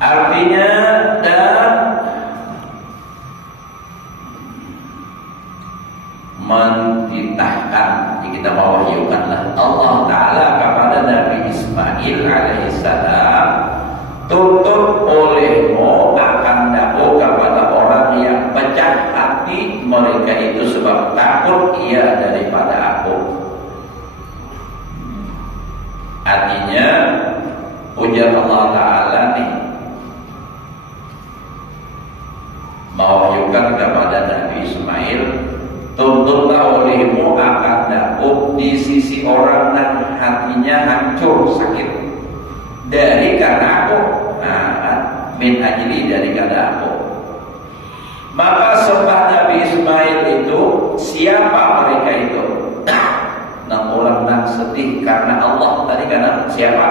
Artinya dan mentitahkan, kita mewahyukanlah Allah Ta'ala kepada Nabi Ismail alaihissalam, tuntut olehmu akan dakwah kepada orang yang pecah hati mereka itu sebab takut ia daripada aku. Artinya ujar Allah Ta'ala nih, mewahyukan kepada Nabi Ismail, tuntutlah olehmu akan dakwah di sisi orang yang hatinya hancur sakit dari karena aku, min ajli dari karena aku. Maka sembah Nabi Ismail itu, siapa mereka itu? Nah, orang yang sedih karena Allah tadi, karena siapa?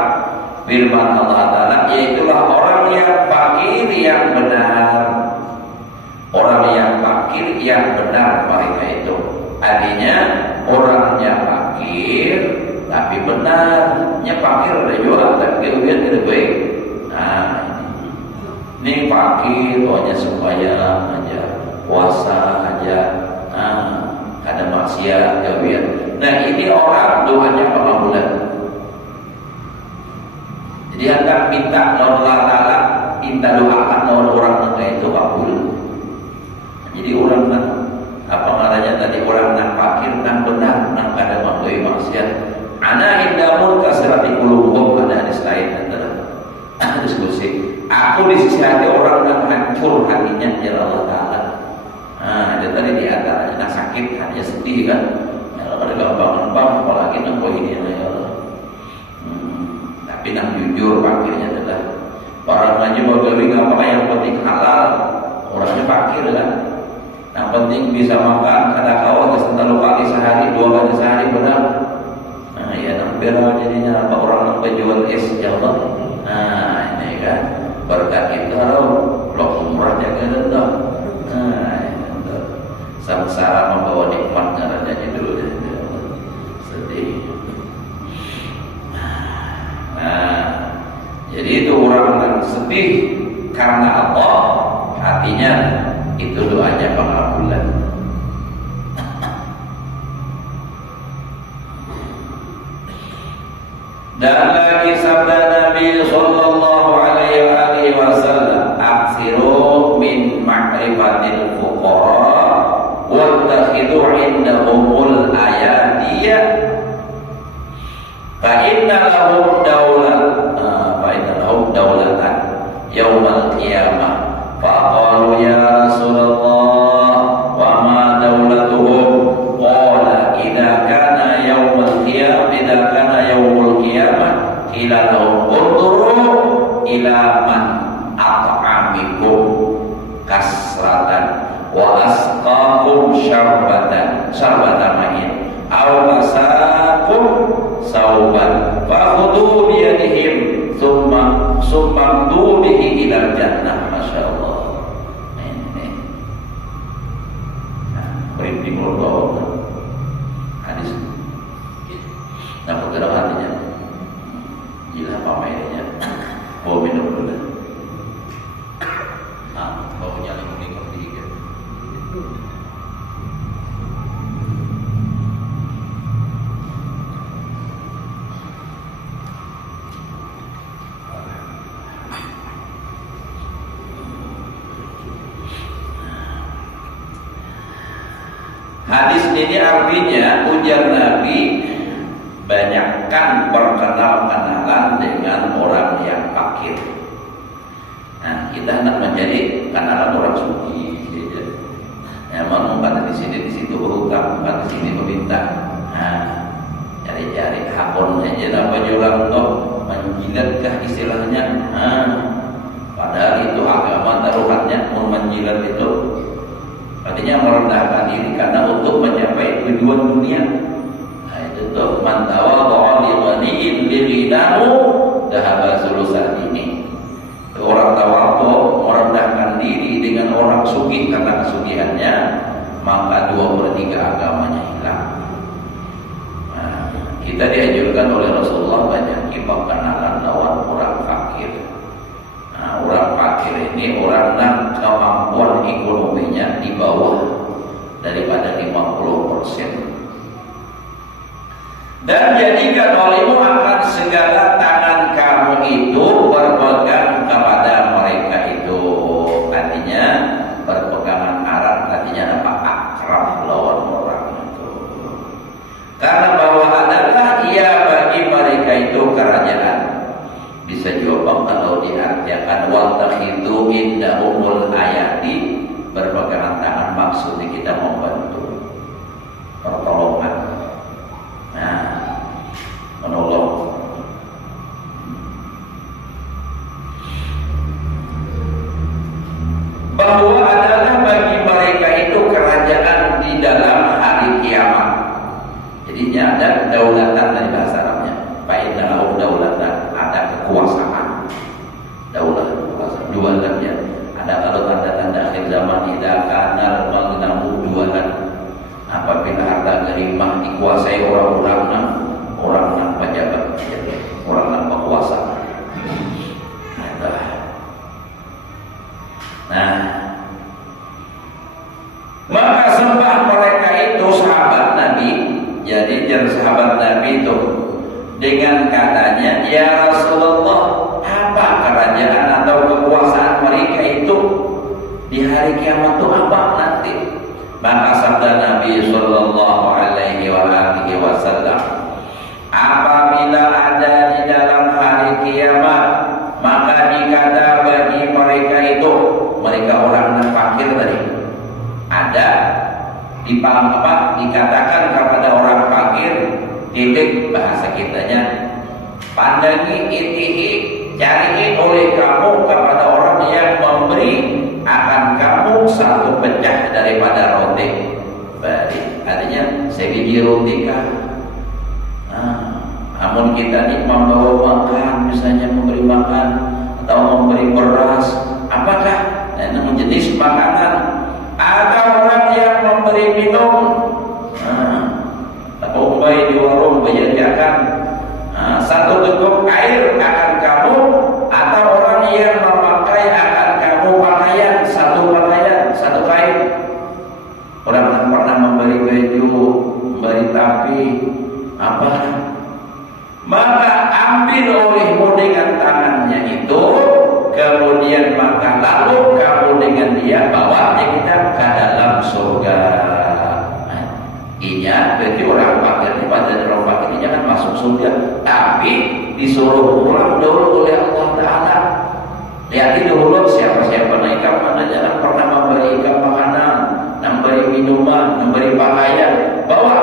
Firman Allah Ta'ala, yaitulah orang yang fakir yang benar. Orang yang fakir yang benar mereka itu. Artinya orang yang fakir tapi benarnya fakir ada juga tapi kemudian tidak baik. Nah, ini fakir hanya sembahyang aja, puasa aja, ada maksiat kemudian. Nah, ini orang doanya pengabulan. Jadi hendak minta Allah Ta'ala, minta doakan orang itu kabul. Jadi orang yang apa namanya tadi, orang yang fakir yang benar, yang kada melakukan maksiat. Ana indamun kasrati qulubuhum, ada hadis lain adalah diskusi. Aku di sisi hati orang yang hancur hatinya ya Allah Ta'ala. Ada tadi di antaranya yang sakit, hatinya sedih kan. Ya Allah, ada gampang-gampang apalagi nang ini ya Allah. Tapi yang jujur fakirnya adalah orang ngaji bagawi apa yang penting halal. Orangnya fakir kan. Yang penting bisa makan kada kawat selalu kali sehari, 2 kali sehari benar. Nah, ya nampir jadinya apa orang yang penjual es ya Allah. Nah, ini kan berkat itu blok umrah jaga dah. Nah, itu samsara membawa nikmat caranya dulu ya. Sedih. Nah, jadi itu orang yang sedih karena Allah, hatinya itu doanya pengabulan. Dan lagi sabda Nabi sallallahu alaihi wasallam, aksiru min ma'rifatil fuqara wattakhidhu indahumul ayadiyah fa inna lahum daulatan yaumal qiyamah. Faqalu ya Rasulullah wa ma daulatuhum? Qala idza kana yaumul qiyamah qila lahum unzuru ila man at'amikum kasratan wa asqakum syarbatan ma'in aw masakum sauban fakhudhu biyadihim thumma bihi ila jannah. Masya Allah. Ini berhenti mulut hadis. Nah, bergerak hatinya gila pamernya. Mau minum dulu. Baunya lagi tiga. Hadis ini artinya ujar Nabi, banyakkan berkenal-kenalan dengan orang yang fakir. Nah, kita hendak menjadi kenalan orang suci. Memang bukan di sini, di situ berutang, bukan di sini meminta. Nah, cari-cari hakon aja apa orang tuh menjilatkah istilahnya. Nah, padahal itu agama taruhannya mau menjilat itu. Artinya merendahkan diri karena untuk mencapai tujuan dunia. Nah, itu tuh mantawa li ghaniin li ghinahu dhahaba sulusan ini. Orang tawadhu merendahkan diri dengan orang sugih karena kesugihannya, maka 2/3 agamanya hilang. Nah, kita dianjurkan oleh Rasulullah banyak perkenalan lawan orang fakir. Nah, orang di bawah daripada 50%. Dan jadikan olehmu akan segala tangan kamu itu berpegang kepada mereka itu. Artinya berpegangan erat, artinya apa? Akrab lawan orang itu. Karena bahwa adalah ia bagi mereka itu kerajaan. Bisa juga kalau diartikan wattakhidhu indahumul ayati, berpegangan tangan maksudnya kita membantu pertolongan. Nah, menolong. Bahwa adalah bagi mereka itu kerajaan di dalam hari kiamat. Jadinya ada daulatan dari bahasa Arabnya. Fa'innahu daulatan, ada kekuasaan. Daulah, kekuasaan. Dualannya. Ada kalau tanda-tanda akhir zaman tidak kanal magnamu dualan. Apabila harta gerimah dikuasai orang-orang pejabat, orang penguasa. Nah, maka sembah mereka itu sahabat Nabi. Jadi sahabat Nabi itu dengan katanya, ya Rasulullah, apa kerajaan atau kekuasaan mereka itu di hari kiamat itu apa nanti? Maka sabda Nabi sallallahu alaihi wasallam, apabila ada di dalam hari kiamat, maka dikata bagi mereka itu, mereka orang fakir tadi, ada dikatakan kepada orang fakir, titik bahasa kitanya, pandangi itihi, cari oleh kamu kepada orang yang memberi akan kamu satu pecah daripada roti. Berarti artinya sebiji roti kah? Namun kita ini membawa makan, misalnya memberi makan atau memberi beras, apakah itu jenis makanan? Ada orang yang memberi minum, atau memberi di warung menjajakan satu teguk air akan kamu, atau orang yang memakai akan kamu pakaian, satu kain. Orang yang pernah memberi baju, memberi tapi apa? Maka ambil olehmu dengan tangannya itu, kemudian maka lalu kamu dengan dia bawa kita ke dalam surga. Ingat, berarti orang fakir ini pada orang fakir ini jangan masuk surga, tapi disuruh pulang dulu oleh Allah Ta'ala. Lihat dulu siapa-siapa naik mana, jangan pernah memberikan makanan, memberi minuman, memberi pakaian, bawa.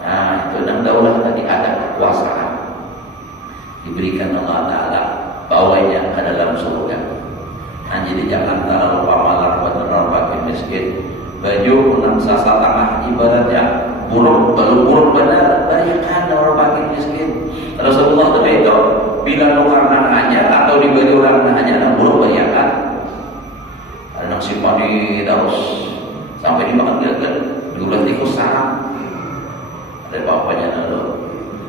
Nah, itu enam daulah tadi ada kekuasaan diberikan Allah Ta'ala, bawanya ke dalam surga. Nah, jadi jangan terlalu pamalar pada orang fakir miskin. Baju 6 sasa tengah ibaratnya buruk, belum buruk benar, bayarkan orang fakir miskin. Rasulullah itu bila orang nanya atau diberi orang nanya, dan buruk bayarkan. Ada nang simpani terus sampai dimakan gagal, diulat tikus sarang. Ada bapaknya dulu,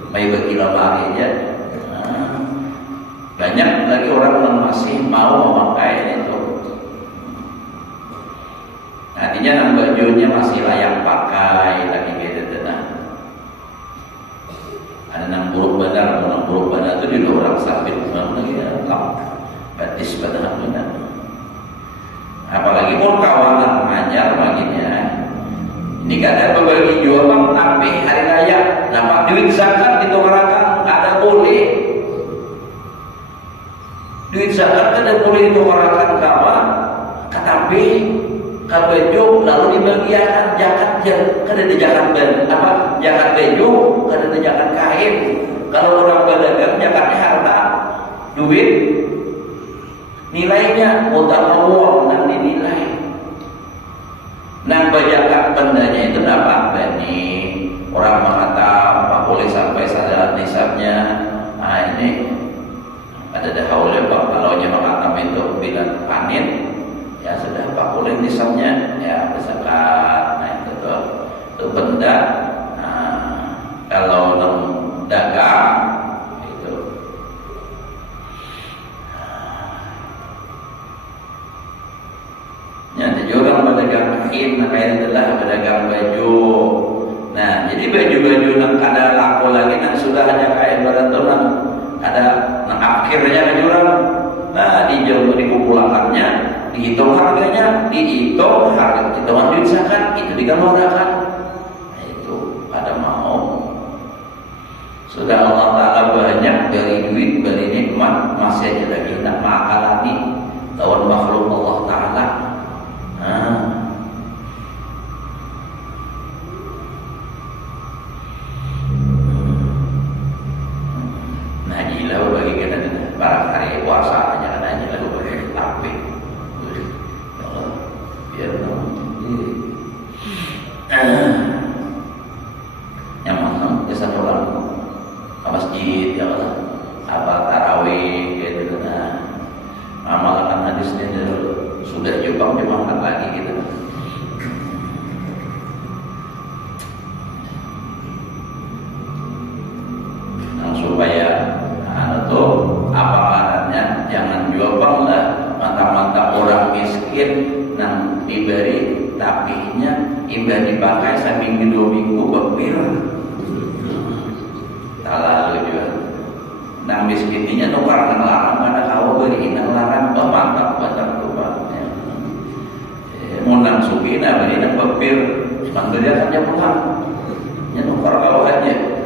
mai berkila lari aja. Banyak lagi orang yang masih mau memakai itu. Artinya nang bajunya masih layak pakai lagi gitu nah. Ada nang buruk benar itu di orang sabit memang ya lap batis pada benar. Apalagi pun kawanan mengajar baginya. Ini kada berbagi jual tapi hari raya dapat duit zakat ditukarakan kada boleh. Duit zakat kada boleh ditukarakan kawan, tetapi kabaju lalu dibagikan zakat kada ada zakat baju, kada ada zakat kain. Kalau orang berdagang zakatnya harta, duit, nilainya mutawawwah nang dinilai. Nang bajakan bendanya itu dapat bani. Orang mengatakan Pak boleh sampai saja nisabnya. Nah ini ada haulnya Pak, kalau nya mengatakan itu bila panen ya sudah Pak boleh nisabnya ya berzakat. Nah itu benda. Nah, kalau dagang itu ya jadi orang berdagang kain kain adalah pedagang baju. Nah, jadi baju-baju yang kada laku lagi yang sudah hanya kain berantunan ada yang akhirnya kejuran. Nah, dijauh dikumpulakannya, dihitung harganya, dihitung harga hitungan duit zakat itu digambarkan. Nah, itu ada mau. Sudah Allah Ta'ala banyak dari duit, dari nikmat, masih aja lagi hendak mengakalani lawan makhluk Allah Ta'ala. Nah, gila bagi kita barang hari puasa aja kan aja lalu bagi tapi biar yang mana jasa orang masjid ya Allah apa tarawih gitu. Nah, amalkan hadisnya sudah jebak dimakan lagi gitu. Nah, supaya itu apa caranya jangan jual lah mantap-mantap orang miskin nang diberi tapinya ibadah dipakai seminggu 2 minggu bepir lalu juga nang miskinnya nukar nang larang mana kau beri nang larang mantap rupanya mau nang subina beri nang bepir manggil dia aja pulang ya nukar kau aja.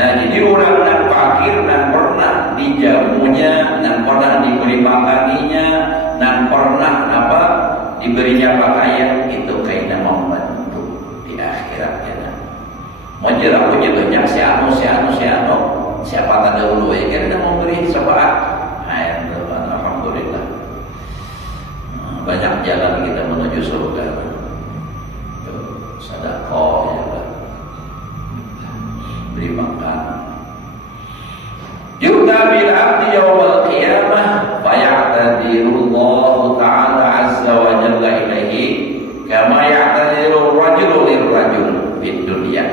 Nah, jadi orang yang fakir dan pernah dijamunya, dan pernah diberi makaninya, dan pernah diberinya pakaian itu kayaknya membantu di akhirat ya. Mau jerah banyak si anu siapa tanda dulu ya karena memberi syafaat. Alhamdulillah banyak jalan kita menuju surga. Sedekah ya Pak. Beri makan. Yu'ta bil 'abdi yawmal qiyamah faya'tadirullahu ta'ala 'azza wa jalla ilaihi kama ya'tadiru ar-rajulu lir-rajul fid dunya.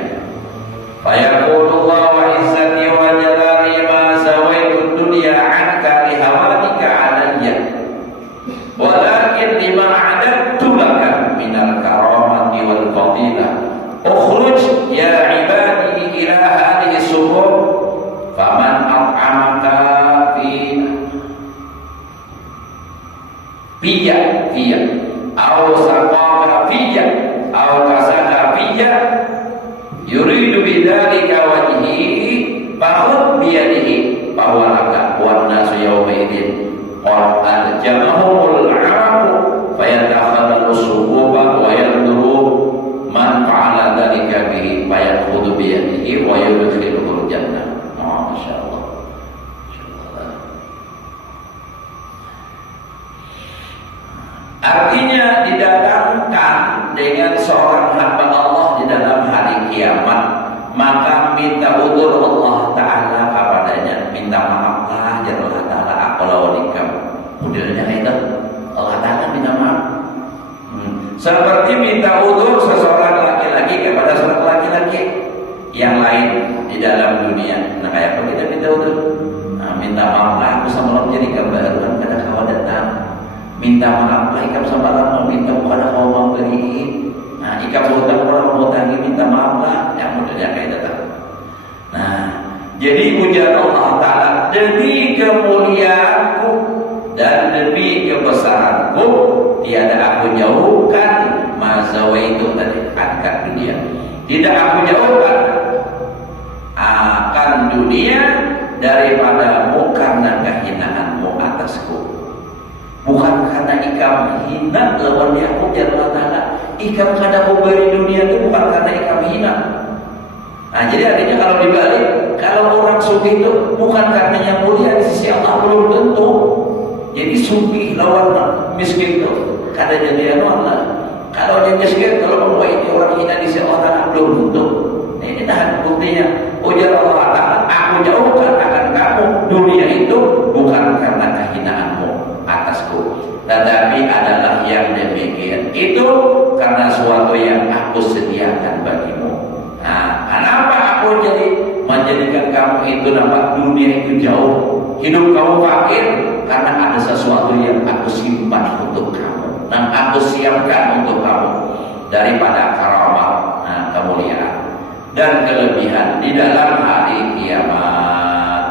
Fayaqulu Allah wa izzati wa jalali ma sawaitu ad-dunya 'anka li hawadika 'alayya walakin lima a'adtu laka minal karamati wal fadilah ukhruj ya ibadi ila hadhihi subur faman at'amaka fiyya aw saqaka fiyya aw kasaka fiyya yuridu bidzalika wajhi fahud biyadihi bahwa laka wan nasu yawma idzin qad aljamahumul 'arabu fayatakhadhu sububa wa yanduru man fa'ala dzalika bihi fayakhudhu biyadihi wa yudkhiluhul jannah. Masyaallah. Artinya didatangkan dengan seorang hamba Allah di dalam hari kiamat, maka minta udzur Allah Ta'ala kepadanya, minta maaflah ya Allah Ta'ala aku lawanikam. Modelnya itu Allah Ta'ala minta maaf. Seperti minta udzur seseorang laki-laki kepada seorang laki-laki yang lain di dalam dunia. Nah, kayak apa kita minta udzur? Nah, minta maaflah aku sama Allah jadi kebaruan pada kau datang. Minta maaflah ikam sama Allah minta kepada kau memberi. Nah, ikam hutang orang hutangi minta maaflah. Yang modelnya kayak itu. Nah, jadi ujar Allah Ta'ala demi kemuliaanku dan demi kebesaranku tiada aku jauhkan mazawaitu tadi angkat dunia. Tidak aku jauhkan akan dunia daripadamu karena kehinaanmu atasku. Bukan karena ikam hina lawan Yakub jalla ta'ala. Ikam kada memberi dunia itu bukan karena ikam hina. Nah, jadi artinya kalau dibalik, kalau orang sufi itu bukan karena yang mulia di sisi Allah belum tentu. Jadi sufi lawan miskin itu kada jadi Allah. Kalau dia miskin, kalau membuat orang hina di sisi Allah belum tentu. Ini dah buktinya. Ujar Allah Ta'ala, aku jauhkan akan kamu dunia itu bukan karena kehinaanmu atasku. tetapi adalah yang demikian itu karena suatu yang aku sediakan bagimu. Nah, kenapa aku menjadikan kamu itu dapat dunia itu jauh, hidup kamu fakir? Karena ada sesuatu yang aku simpan untuk kamu dan aku siapkan untuk kamu daripada karamat, nah, kemuliaan dan kelebihan di dalam hari kiamat.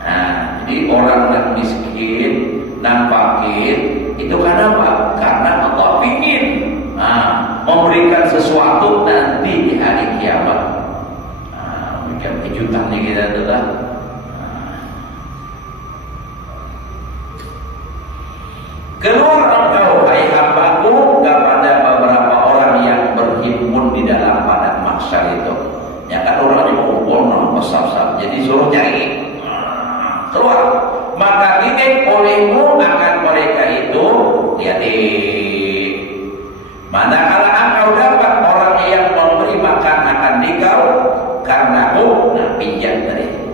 Nah, jadi orang yang miskin dan fakir itu karena apa? Karena Allah ingin memberikan sesuatu nanti di hari kiamat. Memberikan kejutan nih kita adalah keluar engkau hai hambaku kepada beberapa orang yang berhimpun di dalam padang mahsyar itu. Ya kan orangnya kumpul besar-besar, jadi suruh cari keluar. Maka ini olehmu akan mereka itu lihatin. Manakala engkau dapat orang yang memberi makan akan dikau karena pinjam dari itu.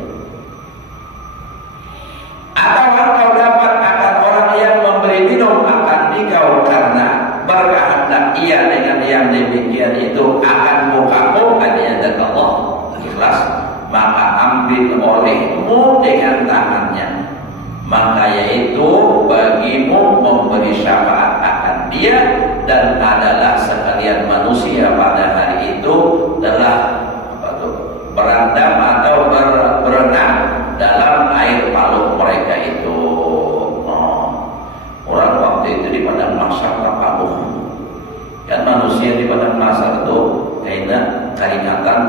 Atau engkau dapat akan orang yang memberi minum akan dikau karena berkehendak ia dengan yang demikian itu akan mukamu hanya dari Allah ikhlas, maka ambil olehmu dengan tangannya, maka yaitu bagimu memberi syafaat akan dia dan adalah sekalian manusia pada hari itu telah berendam atau berenang dalam air paluh mereka itu. Orang waktu itu di padang mahsyar terpaluh. Kan manusia di padang mahsyar itu kayaknya keringatan,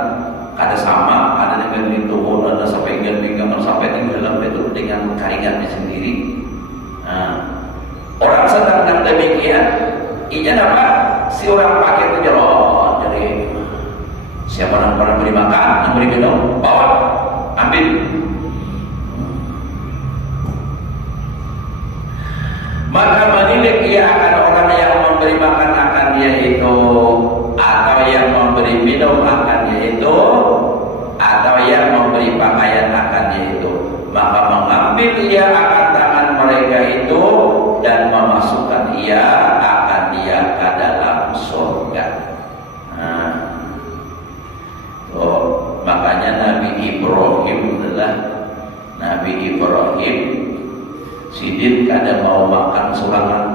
ada sama, ada dengan turun, ada sampai pinggang sampai tenggelam itu dengan keringatnya sendiri. Nah, orang sedang demikian, inya apa? Si orang pakai itu jelot, jadi siapa yang pernah beri makan, yang beri minum, bawa, ambil. Maka menilik ia akan orang yang memberi makan akan dia itu, atau yang memberi minum akan dia itu, atau yang memberi pakaian akan dia itu. Maka mengambil ia akan tangan mereka itu dan memasukkan ia akan dia ke dalam surga. Nah, makanya Nabi Ibrahim adalah Nabi Ibrahim sidin kadang mau makan surangan.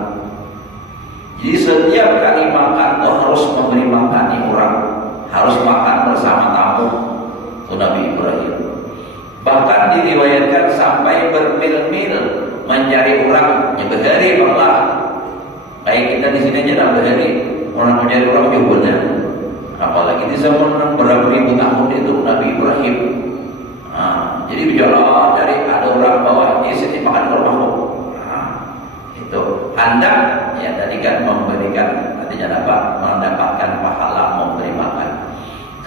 Jadi setiap kali makan tuh harus memberi makan nih orang, harus makan bersama tamu. Itu Nabi Ibrahim. Bahkan diriwayatkan sampai bermil-mil mencari orang yang berhari Allah. Kayak kita di sini aja dah berhari, orang mencari orang juga. Apalagi di zaman berapa ribu tahun itu Nabi Ibrahim. Nah, jadi berjalan dari ada orang bawa isi makan rumahmu. Nah, itu hendak ya tadi kan memberikan, artinya dapat mendapatkan pahala memberi makan.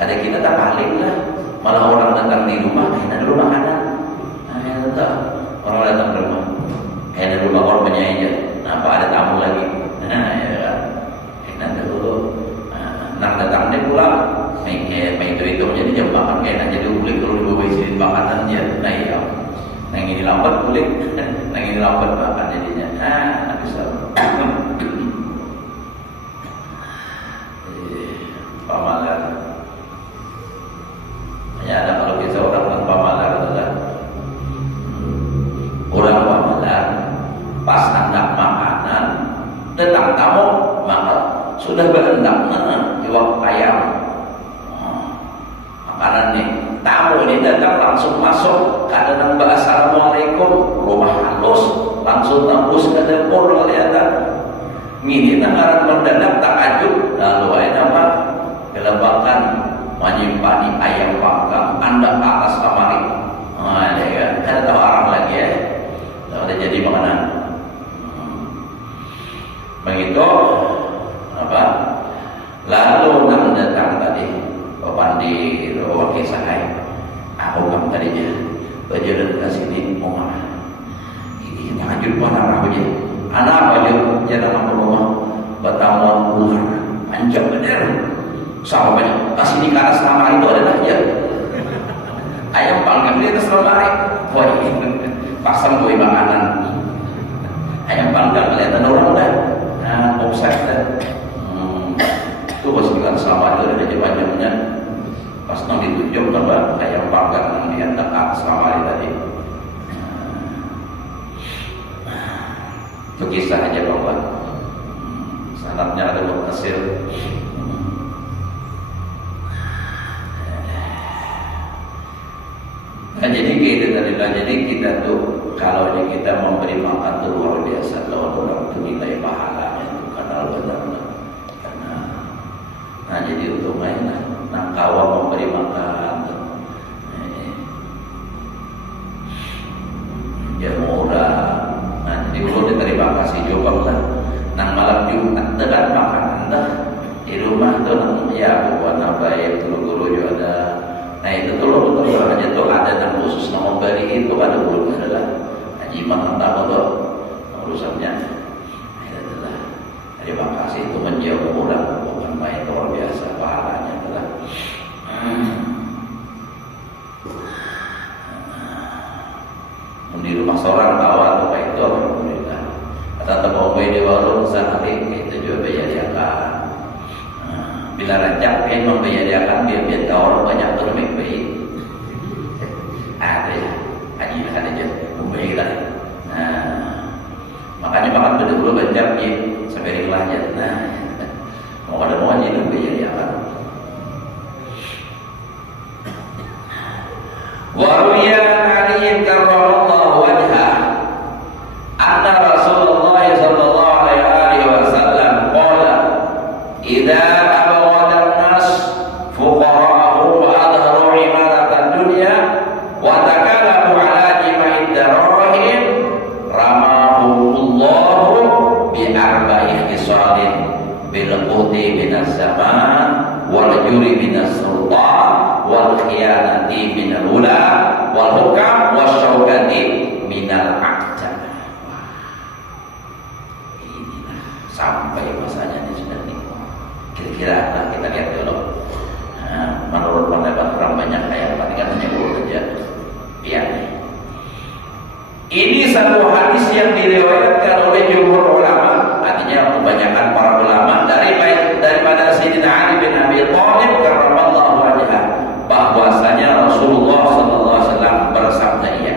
Ada kita tak paling lah, malah orang datang di rumah, ada dulu makanan. Nah, ya tetap orang datang ke rumah, ada rumah orang penyaja. Apa ada tamu lagi? Nah, ya kan, ada dulu. Nah, datangnya pulang. Itu menjadi jam makan enak, jadi kulit kalau dibawa isi makanan ya, nah iya, yang ini lambat kulit, yang ini lambat makan jadinya, bisa. Pamalar, hanya ada kalau kita orang pamalar adalah orang pamalar, pas hendak makanan, datang tamu, maka sudah berhendak iwak ayam. Makanan nih, tamu ini datang langsung masuk, kadang assalamualaikum, rumah halus, langsung tembus ke dapur kelihatan. Ngini nangaran mendadak takajub, lalu ayat apa? Kelebakan menyimpan ayam panggang, anda ke atas kamari. Nah, ya kan, ada tahu arah lagi ya. Udah jadi makanan. Begitu apa? Lalu nang datang tadi. Pandi wakil sahai aku kamu tadinya berjalan ke sini mau mana ini lanjut mana aja anak aja jalan ke rumah bertamuan ular panjang bener sama banyak kasih di atas lemari itu adalah ya ayam panggang di atas lemari wah pasang kue makanan Ayam panggang kelihatan orang dah. Nah, offside dah. Itu pas bilang sama itu ada jam-jamnya. Pas nang ditunjuk nama ayam panggang nang dia dekat sama tadi. Itu kisah aja Bapak. Sanadnya ada muttasil. Nah, jadi kita tuh kalau kita memberi makan tuh luar biasa. Lawan orang tuh nilai pahalanya tuh karena benar. Nah jadi untuk mainan, nah kawan memberi makan tuh. Ya murah. Nah jadi ulun diterima kasih juga lah. Nang malam Jumat dengan makanan dah di rumah tuh nang ya buat apa ya guru-guru juga ada. Nah itu tuh lo betul aja tuh ada yang khusus nama memberi itu ada belum adalah haji makan tahu tuh urusannya. Itu adalah terima kasih itu menjauh orang bukan main luar biasa pahalanya adalah. Di rumah seorang tawa atau apa itu alhamdulillah. Kata tepung di warung sehari itu juga bayar diakan. Bila rancak pengen membayar biar orang banyak terbaik baik. Ada ya, haji kan aja membayar kita. Nah, makanya makan betul-betul banyak ya, sampai aja. Nah, mau ada mau aja membayar diakan. Waruya Ali karramallahu wajha anna Rasulullah sallallahu alaihi wasallam qala idza juri minas sultan wal khiyanati minal ula wal hukam wasyaukati minal aqjam. Inilah sampai masanya ini sudah nih. Kira-kira kita lihat dulu. Nah, menurut pendapat orang banyak kayak kan hanya urut aja. Lihat nih. Ini satu hadis yang diriwayatkan oleh jumhur ulama, artinya kebanyakan para ulama daripada Sayyidina Ali bin Abi Thalib karramallahu wajhah, bahwasanya Rasulullah sallallahu alaihi wasallam bersabda ya,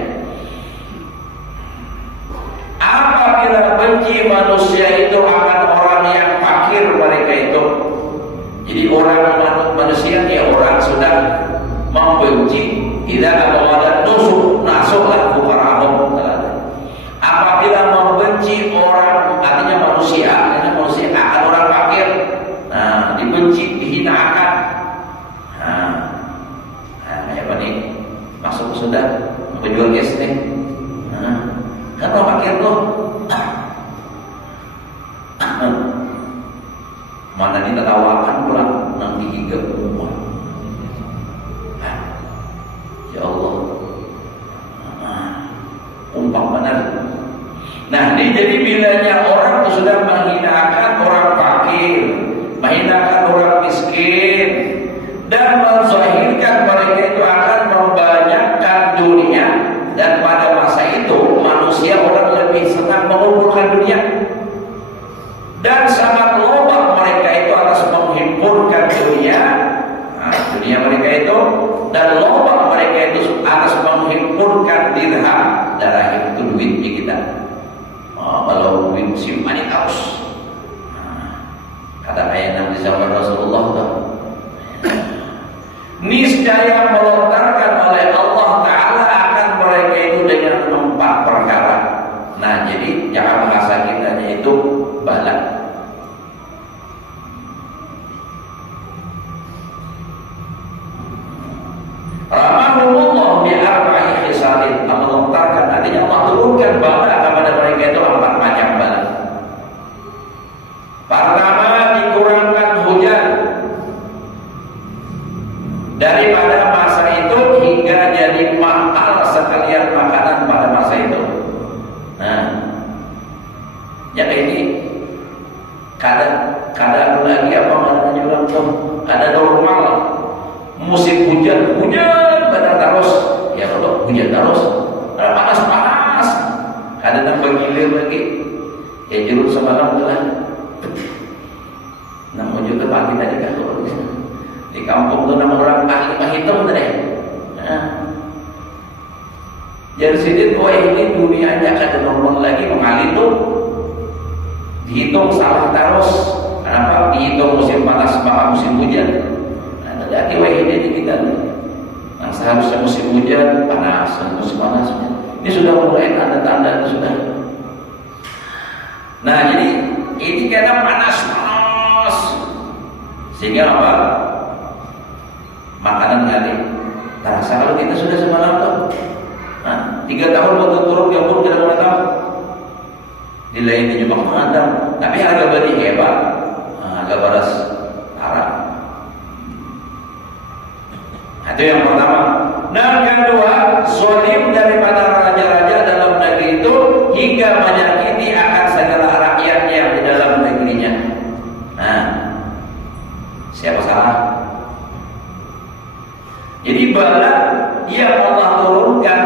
apabila benci manusia itu akan orang yang fakir mereka itu. Jadi orang manusia ya orang sudah membenci idza abghada nasuhlah fuqarahum. Apabila membenci orang, artinya manusia akan orang fakir. Nah, dibenci, dihinakan. Nah, kayak apa nih? Masuk sudah menjual gas nih. Kan orang fakir loh. Mana nih tertawakan pulang nang digigap semua. Ya Allah. Umpam benar. Nah, ini jadi bilanya orang itu sudah menghinakan orang fakir, menghinakan orang miskin, dan menzahirkan mereka itu akan membanyakkan dunia. Dan pada masa itu manusia orang lebih senang mengumpulkan dunia, dan sangat lobak mereka itu atas menghimpunkan dunia. Nah, dunia mereka itu, dan lobak mereka itu atas menghimpunkan dirham. Darah itu duitnya kita. Kalau duit simpan terus. Kata ayat Nabi zaman Rasulullah tuh, niscaya melontarkan oleh Allah Ta'ala akan mereka itu dengan 4 perkara. Nah, jadi jangan bahasa kitanya itu balak. Rahmahullah bi'arba'i khisalin, melontarkan, artinya Allah turunkan bala kepada mereka itu 4 macam bala. Pertama, dikurangkan hujan daripada masa itu hingga jadi mahal sekalian makanan pada masa itu. Nah, ya ini kadang lagi apa namanya orang tuh, ada normal musim hujan benar terus, ya kalau hujan terus, ada panas, kadang bergilir lagi, Ya jurut semalam telah 6 juta pagi tadi kan di kampung tuh 6 orang ahli menghitung tadi. Jadi sini tuh ini dunianya kada normal lagi mengalir tuh dihitung salah terus. Kenapa? Dihitung musim panas maka musim hujan. Nah, tadi ini di kita yang seharusnya musim hujan panas dan musim panas. Ini sudah mulai tanda-tanda itu sudah. Nah jadi ini karena panas sehingga apa? Makanan ngalir. Terasa kalau kita sudah semalam tuh. Nah, 3 tahun berturut-turut yang pun tidak pernah tahu. Nilai ini cuma mengandang, tapi harga beli hebat, harga baras parah. Itu yang pertama. Dan yang kedua, zalim daripada raja-raja dalam negeri itu hingga menyakiti akan segala rakyatnya di dalam negerinya. Nah, siapa salah? Jadi bala yang Allah turunkan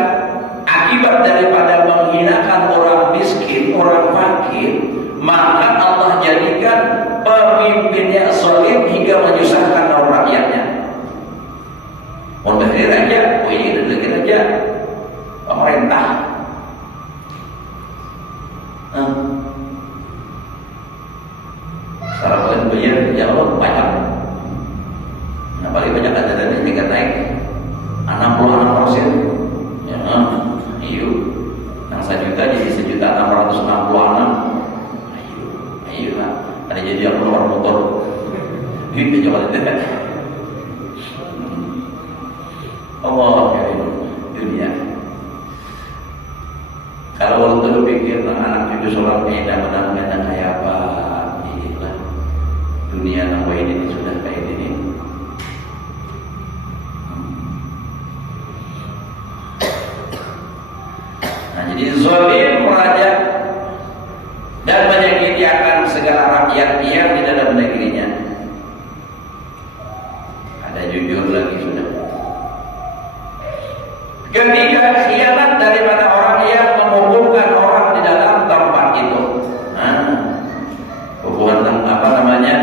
akibat daripada menghinakan orang miskin, orang fakir, maka Allah jadikan pemimpinnya zalim hingga menyusahkan orang rakyatnya. Untuk raja, ini lagi raja pemerintah. Sarapan bayar ya Allah banyak. Nah, paling banyak ada tingkat naik 66%. Ya, iyo. Yang 1 juta jadi 1.666.000. Ayo lah. Ada jadi yang keluar motor. Duit coba tidak. Allah ya dunia. Kalau waktu pikir anak cucu seorang edan menang kayak apa, inilah dunia nambah ini sudah kayak ini. Nah jadi zalim raja dan menyakiti akan segala rakyat yang di dalam negerinya. Ada jujur lagi sudah. Ketiga, khianat daripada orang yang menghukumkan orang di dalam tempat itu. Hubungan apa namanya?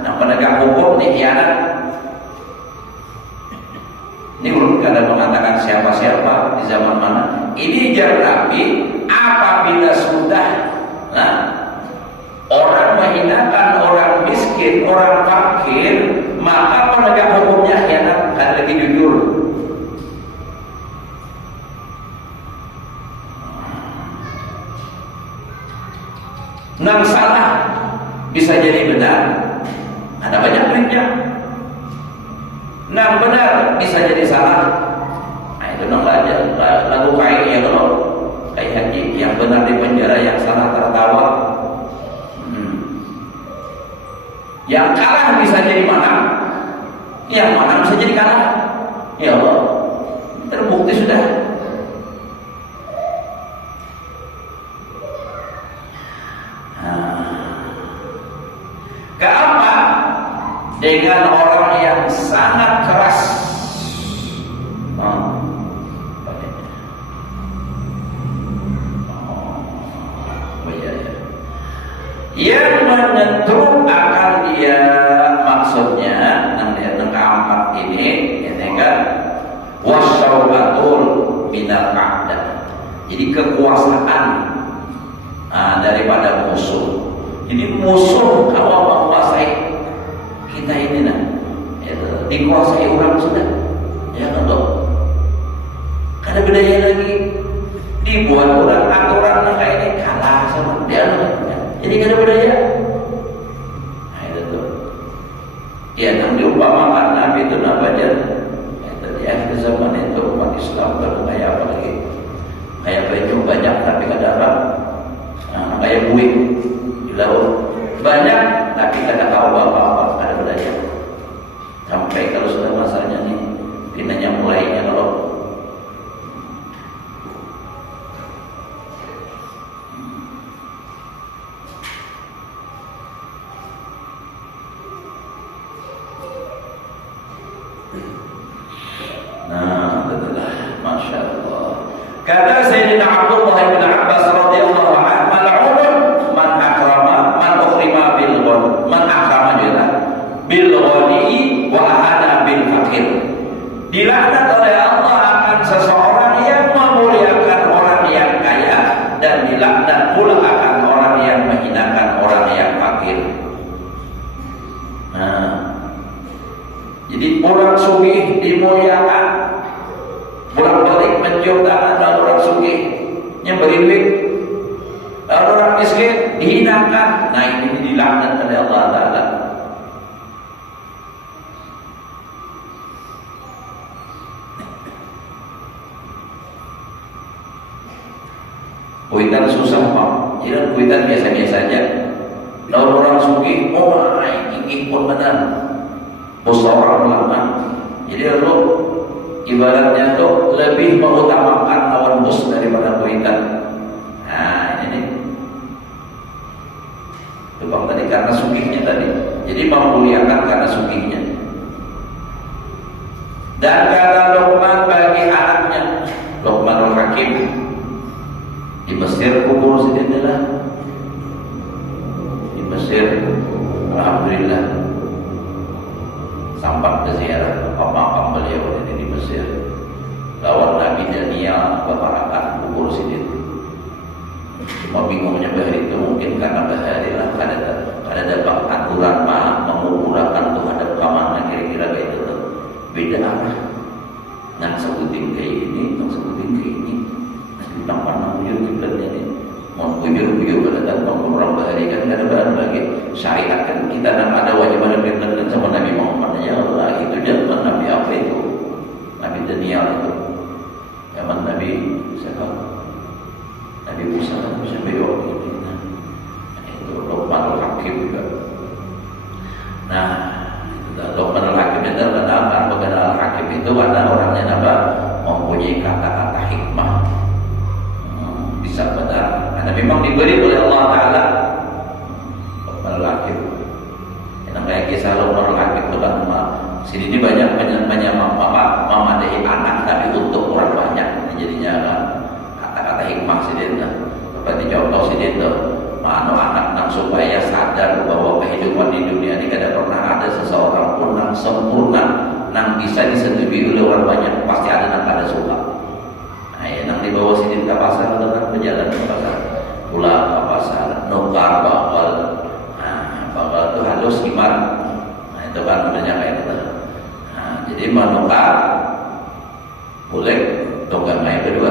Yang penegak hukum ini khianat. Ini belum ada mengatakan siapa-siapa di zaman mana. Ini tapi apabila sudah orang menghinakan orang miskin, orang fakir, maka penegak hukumnya khianat, kan lagi jujur. Nang salah bisa jadi benar, ada banyak prinsip. Nang benar bisa jadi salah. Nah itu nang lagu kain ya kalau kayak haji yang benar di penjara, yang salah tertawa. Yang kalah bisa jadi menang, yang menang bisa jadi kalah. Ya Allah, terbukti sudah. Keempat, dengan orang yang sangat keras, yang menyetrum akan dia, maksudnya yang keempat ini, ya kan, wasyaubatul minal qa'dah. Jadi kekuasaan daripada musuh. Jadi musuh kalau menguasai kita ini dikuasai orang sudah, ya kan dok? Karena bedanya lagi dibuat orang aturan kayak ini kalah sama dia, jadi kada bedanya. Nah itu tuh, ya yang diumpamakan Nabi itu namanya, di akhir zaman itu umat Islam baru kayak apa lagi? Kayak baju banyak tapi kada apa? Kayak buih. Laut banyak tapi tidak tahu apa-apa, ada bedanya. Sampai kalau sudah masanya nih pinanya mulainya kalau Masya Allah. Kata Sayyidina Abdullah bin Abbas radhiyallahu anhu, mal'un man orang sugih dimuliakan, bolak-balik mencium tangan orang sugih nyemberi duit, orang miskin dihinakan. Nah ini dilaknat oleh Allah Ta'ala. Kuitan susah pak, jadi kuitan biasa-biasa aja. Kalau orang sugih, oh ini pun benar, musyawarah ulama. Jadi lalu ibaratnya tuh lebih mengutamakan lawan bos daripada kuitan. Nah ini nih, itu bang tadi karena sugihnya tadi, jadi memuliakan karena sugihnya. Dan kata Luqman bagi anaknya, Luqmanul Hakim. Di Mesir kubur sedemikian, di Mesir, alhamdulillah, sampai ke ziarah makam beliau ini di Mesir. Lawan Nabi Daniel berbarakat kubur sedemikian. Cuma bingungnya bahari itu mungkin karena bahari lah ada aturan mengurangkan tuh ada kemana kira-kira kayak itu beda arah. Nang sebutin kayak ini, nang sebutin kayak ini. Nampak buyur kiblatnya ini, mau buyur pada orang bahari kan ada bahan lagi syariat kan kita ada wajib ada kiblat sama Nabi Muhammad ya Allah itu zaman Nabi apa itu Nabi Daniel itu zaman Nabi siapa Nabi Musa sampai itu Luqmanul Hakim juga. Nah Luqmanul Hakim itu kenapa Luqmanul Hakim itu karena orangnya apa mempunyai kata-kata hikmah. Bisa benar, karena memang diberi oleh Allah Ta'ala Luqmanul Hakim. Yang kayak kisah Luqmanul Hakim itu kan sini ini banyak memadahi anak tapi untuk orang banyak. Jadinya kan kata-kata hikmah sini seperti contoh sini itu mana anak supaya sadar bahwa kehidupan di dunia ini tidak pernah ada seseorang pun yang sempurna yang bisa disetujui oleh orang banyak, pasti ada yang kada suka. Nah, yang dibawa sini ke pasar dengan berjalan ke pasar, pulang ke pasar, nukar bakal, bakal itu halus gimana? Nah itu kan sebenarnya kayak gitu. Nah, jadi menukar boleh tunggang naik kedua,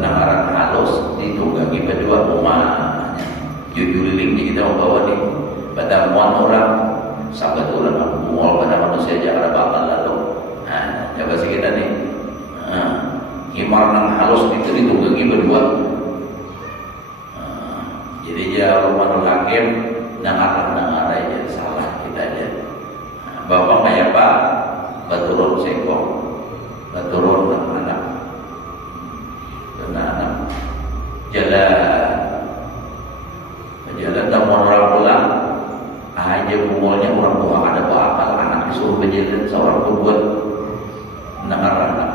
namaran halus ditunggangi kedua rumahnya, jujuliling di kita membawa nih pada muan orang, sahabat orang mual pada manusia jangan bakal lalu. Nah, coba sih kita nih. Himar nang halus itu ditunggangi berdua. Jadi ya Luqmanul Hakim nangar aja salah kita aja. Bapak kayak Pak baturun sengkong, baturun anak, dan anak jalan temuan orang pulang, aja bungolnya orang tua ada bakal anak disuruh berjalan seorang berbuat nangar anak.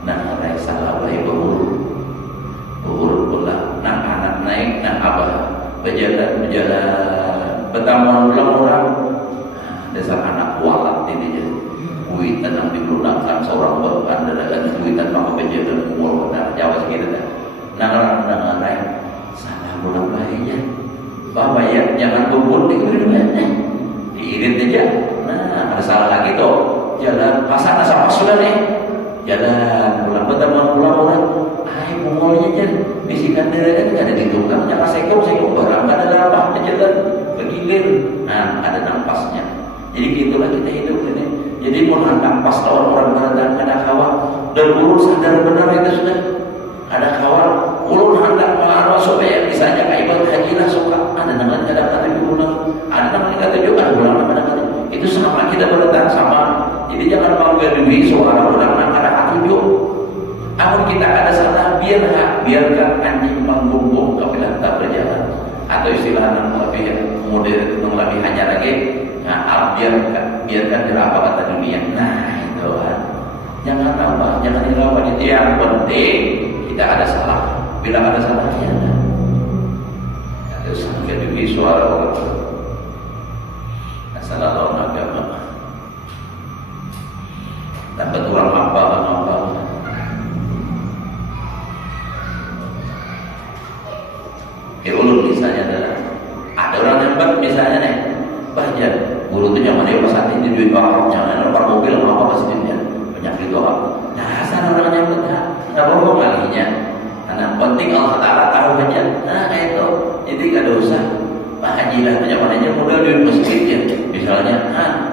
Nah, naik salah bayi berurut pula. Nah, anak naik, nah abah berjalan bertamuan pulang orang. Dasar anak walat ini jadi kuitan yang dilunakan seorang bapak dan kuitan maka berjalan umur benar Jawa segitu dah. Nah, naik salah pulang bayinya. Bapak ya jangan bubur diirit aja. Nah, ada salah lagi tuh. Jalan pasang asap sudah nih. Jalan pulang pulang orang, mongolnya aja bisikan dia kan ada di tunggang, jangan sekong barang ada apa jalan bergilir, nah ada nampasnya. Jadi gitulah kita hidup ini. Jadi mau nampas orang berada ada kawan dan ulun sadar benar itu sudah ada kawan ulun hendak melarang supaya misalnya ibadah haji lah suka ada namanya kata ulun ada namanya kata juga ada ulama pada kata itu sama kita berdatang sama. Jadi jangan menggadui suara orang yang ada tunjuk. Namun kita ada salah biarkan anjing menggonggong apabila tak berjalan. Atau istilah yang lebih modern, yang lebih hanya lagi, nah biarkan diraba kata dunia. Nah itu kan. Jangan apa, jangan dilawan itu yang penting kita ada salah. Bila ada salah ya ada. Terus menggadui suara orang. Assalamualaikum agama. Dapat orang apa. Ulun misalnya ada orang yang misalnya nih, bahaya guru itu zaman dia pas ini duit wakaf, jangan lupa mobil apa pasti duitnya penyakit wakaf. Nah, sana orangnya nggak bohong larinya. Karena penting Allah Taala tahu aja. Nah, kayak itu. Jadi nggak ada usah. Pak Haji lah itu zaman aja modal duit masjid ya. Misalnya,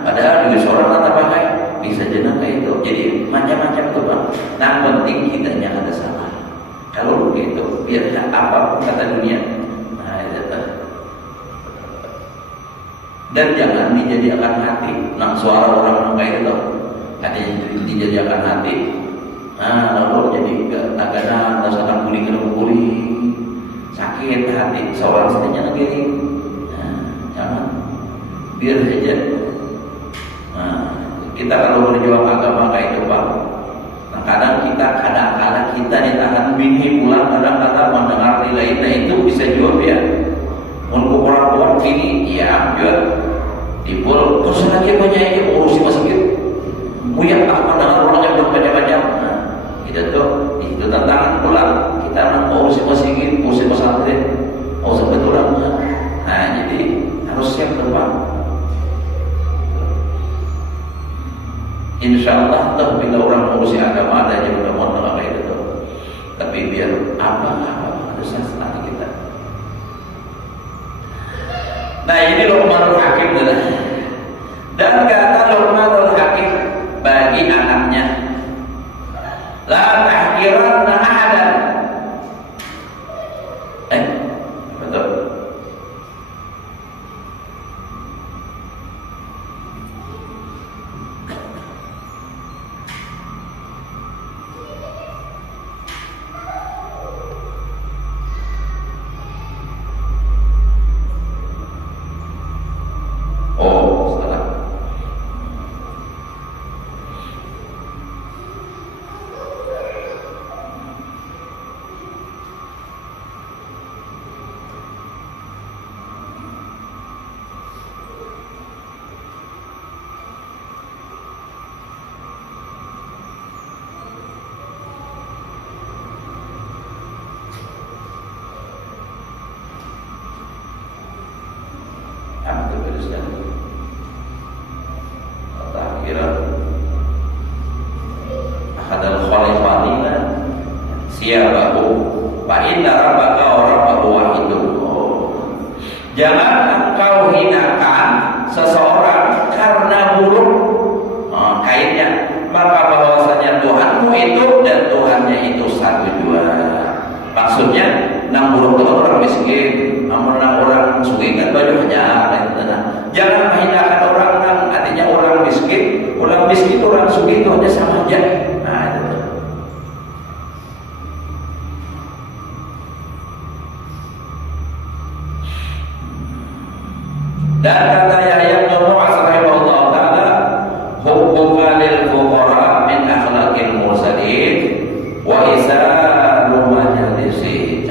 padahal duit seorang tak pakai bisa jenah kayak itu. Jadi macam-macam tuh bang. Nah, penting kitanya ada salah. Kalau begitu, biar apapun kata dunia. Nah, itu. Dan jangan dijadikan hati. Nah, suara orang kayak itu, ada yang dijadikan hati. Nah, lalu jadi agak rasakan kuling sakit hati. Seorang setengah negeri. Nah, jangan. Biar saja. Nah, kita kalau berjuang agama kayak itu bang. Nah, kadang-kadang kita ditahan bini pulang kadang-kadang mendengar nilai itu bisa juga ya. Untuk orang ini ya juga dipul terus lagi banyak yang urusi masjid. Muyak tak mendengar orang yang bermacam-macam. Nah, itu tantangan pulang kita mau urusi masjid, urusi pesantren, mau sampai orang. Nah, jadi harus siap depan. Insya Allah tuh bila orang mengurusi agama ada juga mau kayak itu. Tapi biar apa harusnya senang kita. Nah, ini Luqmanul Hakim adalah. Dan kata Luqmanul Hakim bagi anaknya, la tahqiranna ahadan. Betul. Hadal khalifatina siyabahu wa inna rabbaka rabbahu wahidun. Jangan engkau hinakan seseorang karena buruk kainnya, maka bahwasanya Tuhanmu itu dan Tuhannya itu satu jua. Maksudnya nang buruk itu orang miskin, namun nang orang sugih kan baju hanya. Jangan menghinakan orang nang artinya orang miskin orang sugih itu hanya sama aja. Nah, itu. Dan kata Yahya bin Mu'adz rahimahullah taala, hubbuka lil fuqara min akhlaqil mursalin wa isaru majalisih.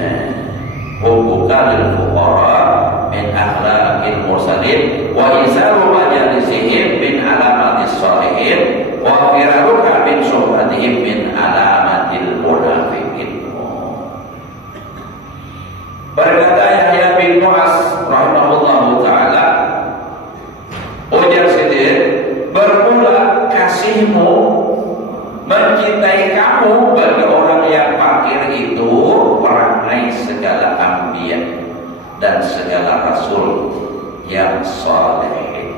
Hubbuka lil fuqara min akhlaqil mursalin wa isaru majalisihim min alamatis shalihin wa firaruka min suhbatihim min alamatil munafiqin. Berkata Yahya bin Mu'adz rahimahullah taala, ujar Siddiq, bermula kasihmu mencintai kamu bagi orang yang fakir itu perangai segala anbiya dan segala rasul yang saleh.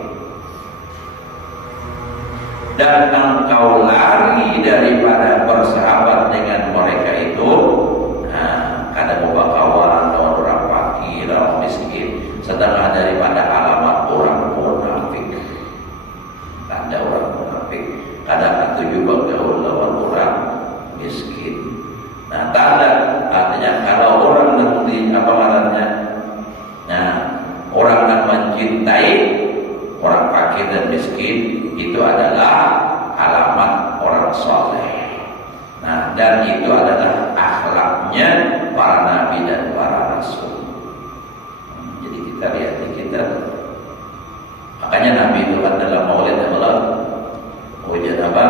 Dan engkau lari daripada bersahabat dengan mereka itu, ada kawan orang fakir, orang miskin, setengah daripada alamat orang munafik. Tanda orang munafik, kadang itu juga gaul lawan orang miskin. Nah, tanda artinya kalau orang nanti apa namanya, orang yang mencintai orang fakir dan miskin itu adalah alamat orang soleh. Nah, dan itu adalah akhlaknya para nabi dan para rasul. Jadi kita lihat kita. Makanya Nabi itu dalam Maulid Allah ujian apa?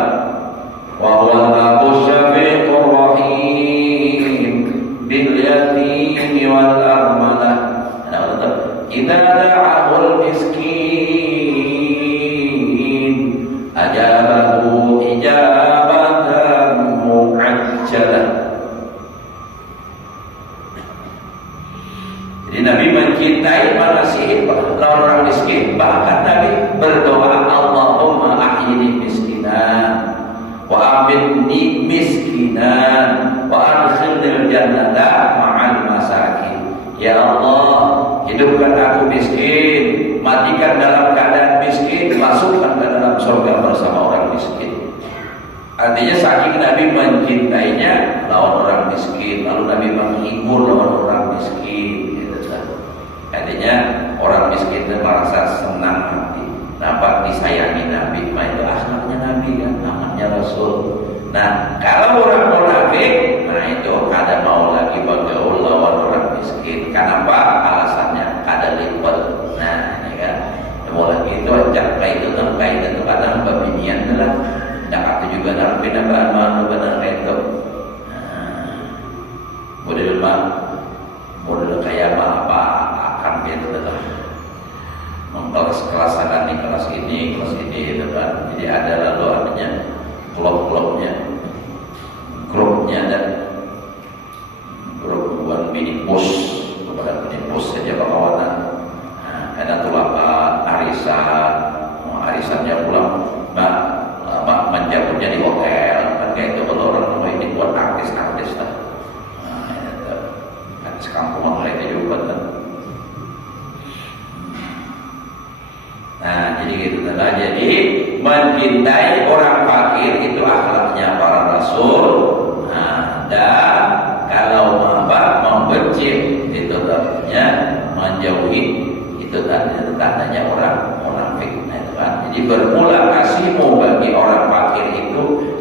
Wa huwal abu syafiqur rahim bil yatim wal armalah. Nah, idza da'ahul miskin mencintai, mengasihi lawan orang miskin. Bahkan Nabi berdoa, Allahumma ahyini miskinan wa amitni miskinan wa adkhilnil jannata ma'al masakin. Ya Allah, hidupkan aku miskin, matikan dalam keadaan miskin, masukkan ke dalam surga bersama orang miskin. Artinya saking Nabi mencintainya lawan orang miskin, lalu Nabi menghibur lawan orang miskin, gitu kan. Artinya orang miskin itu merasa senang hati, dapat disayangi Nabi. Itu akhlaknya Nabi kan, amatnya Rasul. Nah, kalau orang munafik, nah itu kada mau lagi bergaul lawan orang miskin. Kenapa? Alasannya kada lipat. Nah, ini kan, mau lagi itu ajak kayak itu kadang babinian lah. Nak itu juga dalam pinabaan mana benar itu. Model kayak apa akan gitu lah. Membalas kelasangan di kelas ini gitu kan. Jadi ada lalu artinya grupnya dan grup buat mini pos kepada mini pos saja kawanan. Ada tulakan arisannya pulang menjabutnya di hotel kan kayak itu. Kalau orang rumah ini buat artis lah, artis kampung mulai juga kan. Nah jadi gitu lah. Jadi mencintai orang fakir itu akhlaknya para rasul. Nah, dan kalau membenci itu artinya menjauhi, itu tandanya orang munafik. Jadi bermula kasihmu bagi orang fakir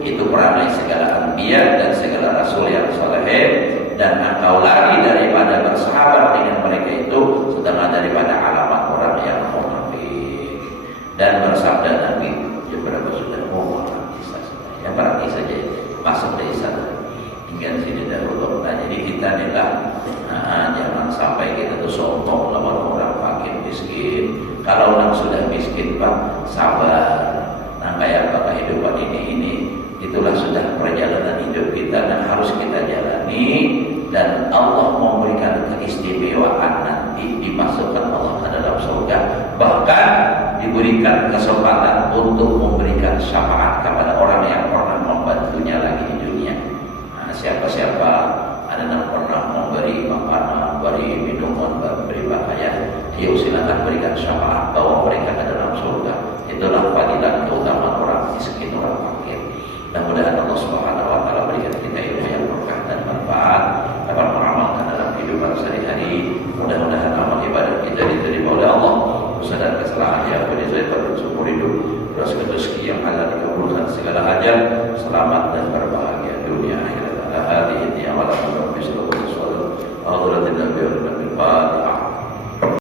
itu perangai segala anbiya dan segala rasul yang saleh, dan engkau lari daripada bersahabat dengan mereka itu setengah daripada alamat orang yang munafik. Dan bersabda Nabi beberapa sudah yang berarti saja masuk dari sana hingga sini dahulu. Nah jadi kita adalah jangan sampai kita tuh sombong lawan orang fakir miskin. Kalau orang sudah miskin Pak, sabar. Nah kayak apa kehidupan ini itulah sudah perjalanan hidup kita dan harus kita jalani. Dan Allah memberikan keistimewaan, nanti dimasukkan Allah ke dalam surga. Bahkan diberikan kesempatan untuk memberikan syafaat kepada orang yang pernah membantunya lagi di dunia. Nah, siapa-siapa ada yang pernah memberi makanan, beri minuman, beri pakaian, yuk silakan berikan syafaat bahwa mereka ke dalam surga. Itulah fadilah keutamaan orang miskin, orang fakir. Mudah-mudahan Allah Subhanahu wa taala berikan kita ilmu yang berkah dan manfaat dapat mengamalkan dalam kehidupan sehari-hari. Mudah-mudahan amal ibadah kita diterima oleh Allah. Dosa dan kesalahan yang boleh saya pada seumur hidup, rezeki yang halal dikabulkan segala hajat, selamat dan berkah.